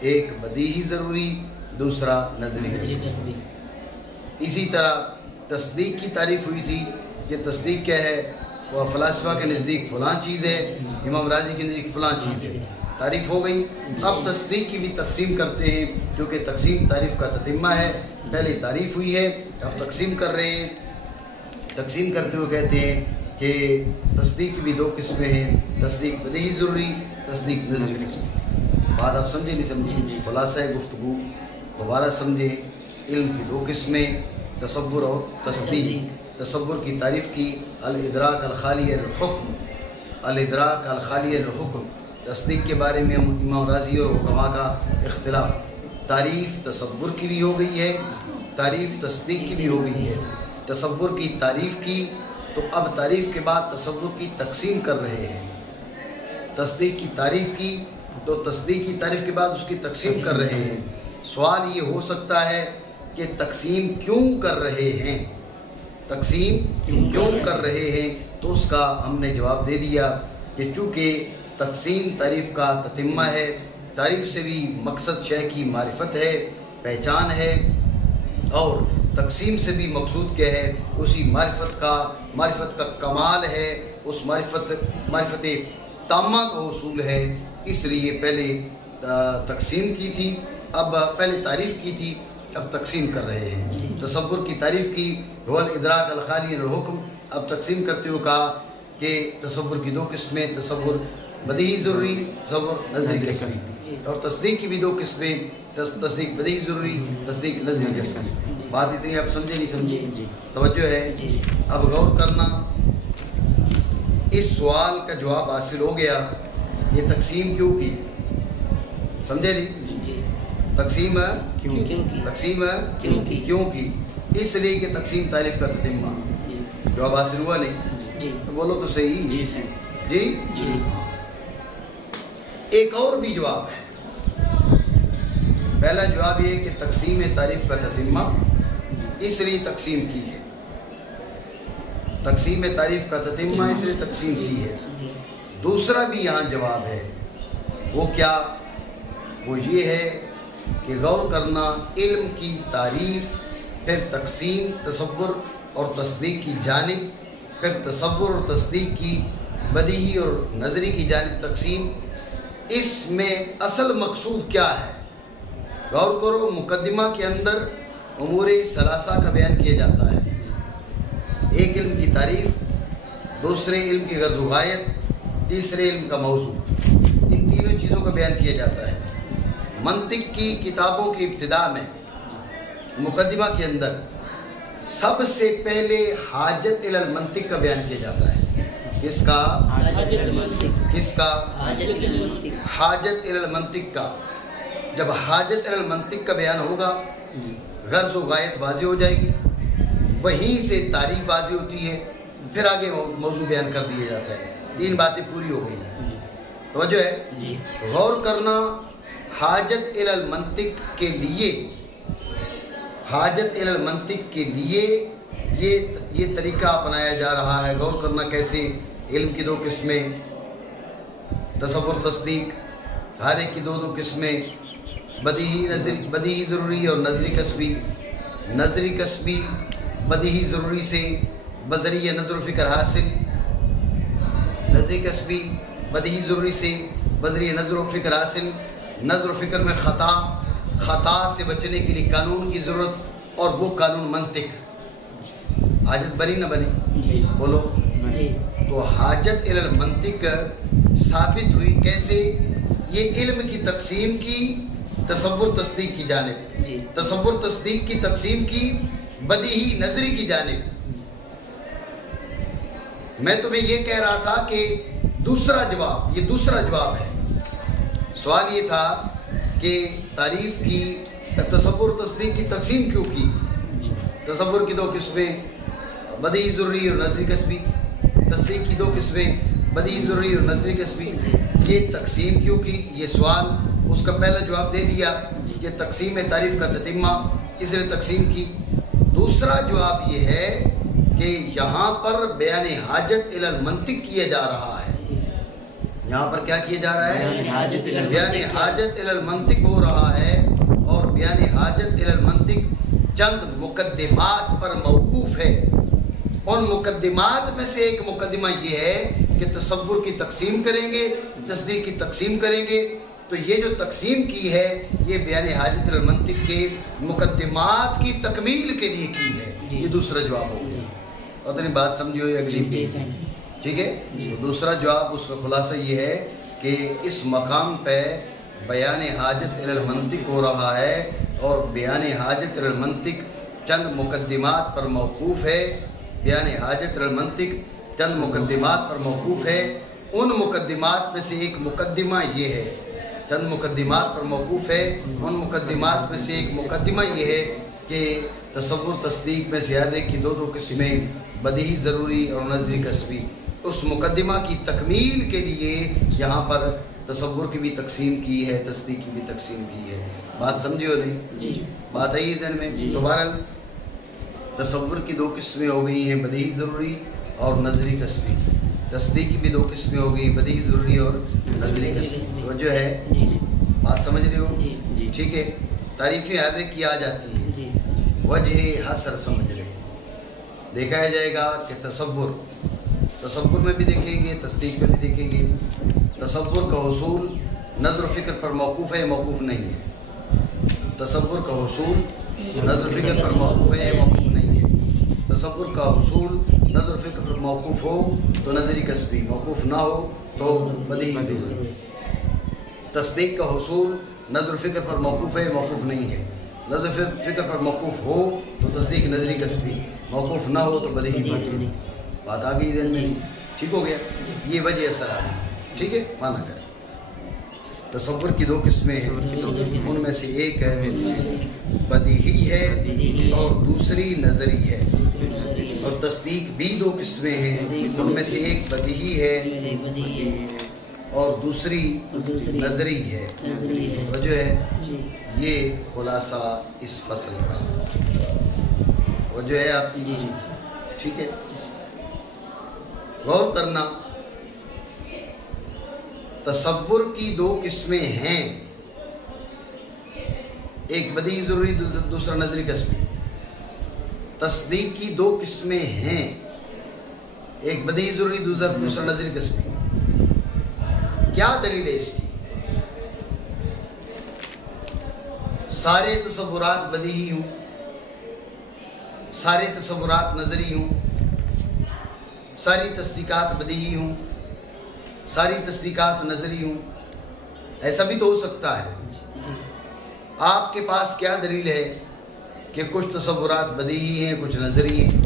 ایک بدیہی ضروری، دوسرا نظری کسبی۔ اسی طرح تصدیق کی تعریف ہوئی تھی کہ تصدیق کیا ہے، وہ فلاسفہ کے نزدیک فلاں چیز ہے، امام راضی کے نزدیک فلاں چیز ہے، تعریف ہو گئی۔ اب تصدیق کی بھی تقسیم کرتے ہیں، کیونکہ تقسیم تعریف کا تتمہ ہے، پہلے تعریف ہوئی ہے اب تقسیم کر رہے ہیں۔ تقسیم کرتے ہوئے کہتے ہیں کہ تصدیق کی بھی دو قسمیں ہیں، تصدیق بدیہی ضروری، تصدیق نظری کسبی۔ بات آپ سمجھے نہیں سمجھے؟ خلاصہ گفتگو دوبارہ سمجھے۔ علم کی دو قسمیں، تصور اور تصدیق۔ تصور کی تعریف کی الادراک الخالی عن الحکم، الادراک الخالی عن الحکم۔ تصدیق کے بارے میں امام راضی اور حکماء کا اختلاف۔ تعریف تصور کی بھی ہو گئی ہے، تعریف تصدیق کی بھی ہو گئی ہے۔ تصور کی تعریف کی تو اب تعریف کے بعد تصور کی تقسیم کر رہے ہیں۔ تصدیق کی تعریف کی تو تصدیق کی تعریف کے بعد اس کی تقسیم کر رہے ہیں۔ سوال یہ ہو سکتا ہے کہ تقسیم کیوں کر رہے ہیں، تقسیم کیوں کر رہے ہیں؟ تو اس کا ہم نے جواب دے دیا کہ چونکہ تقسیم تعریف کا تتمہ ہے، تعریف سے بھی مقصد شے کی معرفت ہے، پہچان ہے، اور تقسیم سے بھی مقصود کیا ہے، اسی معرفت کا کمال ہے، اس معرفت تامہ کا حصول ہے۔ اس لیے پہلے تقسیم کی تھی، اب پہلے تعریف کی تھی، اب تقسیم کر رہے ہیں۔ تصور کی تعریف کی هو الادراک الخالی عن الحکم، اب تقسیم کرتے ہوئے کہا کہ تصور کی دو قسمیں، تصور بدیہی ضروری، تصور نظری کسبی، اور تصدیق کی بھی دو قسمیں، تصدیق بدیہی ضروری، تصدیق نظری کسبی۔ بات اتنی آپ سمجھے نہیں سمجھے؟ توجہ ہے؟ اب غور کرنا، اس سوال کا جواب حاصل ہو گیا، یہ تقسیم کیوں کی؟ سمجھے نہیں؟ تقسیم تقسیم کیوں کی؟ اس لیے کہ تقسیم تعریف کا تتمہ۔ جواب حاصل ہوا نہیں؟ تو بولو تو صحیح۔ جی ایک اور بھی جواب ہے۔ پہلا جواب یہ کہ تقسیم تعریف کا تتمہ، اس لیے تقسیم کی ہے، تقسیم تعریف کا تتمہ اس لیے تقسیم کی ہے۔ دوسرا بھی یہاں جواب ہے، وہ کیا؟ وہ یہ ہے کہ غور کرنا، علم کی تعریف، پھر تقسیم تصور اور تصدیق کی جانب، پھر تصور اور تصدیق کی بدیہی اور نظری کی جانب تقسیم، اس میں اصل مقصود کیا ہے؟ غور کرو، مقدمہ کے اندر امور ثلاثہ کا بیان کیا جاتا ہے، ایک علم کی تعریف، دوسرے علم کی غرض و غایت، تیسرے علم کا موضوع، ان تینوں چیزوں کا بیان کیا جاتا ہے۔ منطق کی کتابوں کی ابتدا میں مقدمہ کے اندر سب سے پہلے حاجت الی المنطق کا بیان کیا جاتا ہے۔ کس کا؟ کس کا؟ حاجت الی المنطق کا۔ جب حاجت الی المنطق کا بیان ہوگا، غرض و غایت واضح ہو جائے گی، وہیں سے تعریف واضح ہوتی ہے، پھر آگے موضوع بیان کر دیا جاتا ہے۔ تین باتیں پوری ہو گئی ہیں۔ توجہ ہے؟ غور کرنا، حاجت الی المنطق کے لیے، حاجت الی المنطق کے لیے یہ طریقہ اپنایا جا رہا ہے۔ غور کرنا کیسے؟ علم کی دو قسمیں، تصور تصدیق، ہر ایک کی دو قسمیں، بدیہی ضروری اور نظری کسبی۔ نظری کسبی بدیہی ضروری سے بذریعہ نظر و فکر حاصل، نظری کسبی بدیہی ضروری سے بذریعہ نظر و فکر حاصل۔ نظر و فکر میں خطا سے بچنے کے لیے قانون کی ضرورت، اور وہ قانون منطق۔ حاجت بنی نہ بنی؟ بولو۔ تو حاجت الی المنطق ثابت ہوئی کیسے؟ یہ علم کی تقسیم کی تصور تصدیق کی جانب، تصور تصدیق کی تقسیم کی بدیہی نظری کی جانب۔ میں تمہیں یہ کہہ رہا تھا کہ دوسرا جواب، یہ دوسرا جواب ہے۔ سوال یہ تھا کہ تعریف کی، تصور تصدیق کی تقسیم کیوں کی؟ تصور کی دو قسمیں، بدیہی ضروری اور نظری کسبی، تصدیق کی دو قسمیں، بدیہی ضروری اور نظری کسبی، یہ تقسیم کیوں کی؟ یہ سوال، اس کا پہلا جواب دے دیا کہ تقسیم تعریف کا تتمہ، اس لیے تقسیم کی۔ دوسرا جواب یہ ہے کہ یہاں پر بیان حاجت الی المنطق کیا جا رہا ہے، یہاں پر کیا کیا جا رہا ہے؟ بیان حاجت الی المنطق ہو رہا ہے، اور بیان حاجت الی المنطق چند مقدمات پر موقوف ہے۔ ان مقدمات میں سے ایک مقدمہ یہ ہے کہ تصور کی تقسیم کریں گے، تصدیق کی تقسیم کریں گے۔ تو یہ جو تقسیم کی ہے یہ بیان حاجت الی المنطق کے مقدمات کی تکمیل کے لیے کی ہے۔ یہ دوسرا جواب ہو گیا۔ پتہ نہیں بات سمجھی ہو یا اگلی بھی؟ ٹھیک ہے، تو دوسرا جواب اس کا خلاصہ یہ ہے کہ اس مقام پہ بیان حاجت الی المنطق ہو رہا ہے، اور بیان حاجت الی المنطق چند مقدمات پر موقوف ہے۔ بیان حاجت الی المنطق چند مقدمات پر موقوف ہے۔ ان مقدمات میں سے ایک مقدمہ یہ ہے، چند مقدمات پر موقوف ہے۔ ان مقدمات میں سے ایک مقدمہ یہ ہے کہ تصور تصدیق میں سے ہر ایک کی دو قسمیں، بدیہی ضروری اور نظری کسبی۔ اس مقدمہ کی تکمیل کے لیے یہاں پر تصور کی بھی تقسیم کی ہے، تصدیق کی بھی تقسیم کی ہے۔ بات سمجھی ہو نہیں؟ جی بات آئی ہے ذہن میں؟ تو بہرحال تصور کی دو قسمیں ہو گئی ہیں، بدیہی ضروری اور نظری کسبی۔ تصدیق کی بھی دو قسمیں ہو گئی، بدیہی ضروری اور نظری کسبی۔ توجہ ہے؟ بات سمجھ رہے ہو؟ ٹھیک ہے، تعریفیں ہر ایک کی آ جاتی ہیں، وجہ حسر سمجھ رہے ہیں۔ دیکھا جائے گا کہ تصور میں بھی دیکھیں گے، تصدیق میں بھی دیکھیں گے۔ تصور کا حصول نظر و فکر پر موقوف ہے، موقوف نہیں ہے۔ تصور کا حصول نظر و فکر پر موقوف ہے، موقوف نہیں ہے۔ تصور کا حصول نظر و فکر پر موقوف ہو تو نظری کسبی، موقوف نہ ہو تو بدیہی ضروری۔ تصدیق کا حصول نظر و فکر پر موقوف ہے، موقوف نہیں ہے۔ نظر و فکر پر موقوف ہو تو تصدیق نظری کسبی، موقوف نہ ہو تو بدیہی ضروری۔ بات آ گئی ذہن میں؟ ٹھیک ہو گیا؟ یہ وجہ اثر آ گئی۔ ٹھیک ہے، مانا کریں تصور کی دو قسمیں ہیں، ان میں سے ایک ہے بدیہی ہے اور دوسری نظری ہے، اور تصدیق بھی دو قسمیں ہیں، ان میں سے ایک بدیہی ہے اور دوسری نظری ہے۔ وجہ ہے یہ خلاصہ اس فصل کا وجہ ہے آپ کی۔ ٹھیک ہے، غور کرنا، تصور کی دو قسمیں ہیں، ایک بدیہی ضروری دوسرا نظری کسبی۔ تصدیق کی دو قسمیں ہیں، ایک بدیہی ضروری دوسرا نظری کسبی۔ کیا دلیل ہے اس کی؟ سارے تصورات بدیہی ہوں، سارے تصورات نظری ہوں، ساری تصدیقات بدیہی ہوں، ساری تصدیقات نظری ہوں، ایسا بھی تو ہو سکتا ہے۔ آپ کے پاس کیا دلیل ہے کہ کچھ تصورات بدیہی ہیں، کچھ نظری ہیں،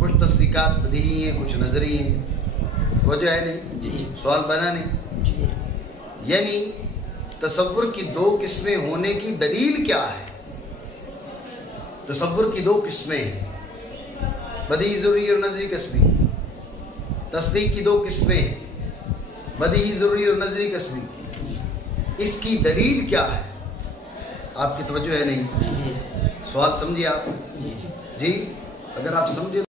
کچھ تصدیقات بدیہی ہیں، کچھ نظری ہیں؟ وجہ ہے نہیں؟ سوال بنا نہیں؟ یعنی تصور کی دو قسمیں ہونے کی دلیل کیا ہے؟ تصور کی دو قسمیں ہیں، بدیہی ضروری اور نظری کسبی۔ تصدیق کی دو قسمیں ہیں، بدیہی ضروری اور نظری کسبی۔ اس کی دلیل کیا ہے؟ آپ کی توجہ ہے نہیں؟ سوال سمجھے آپ؟ جی، اگر آپ سمجھے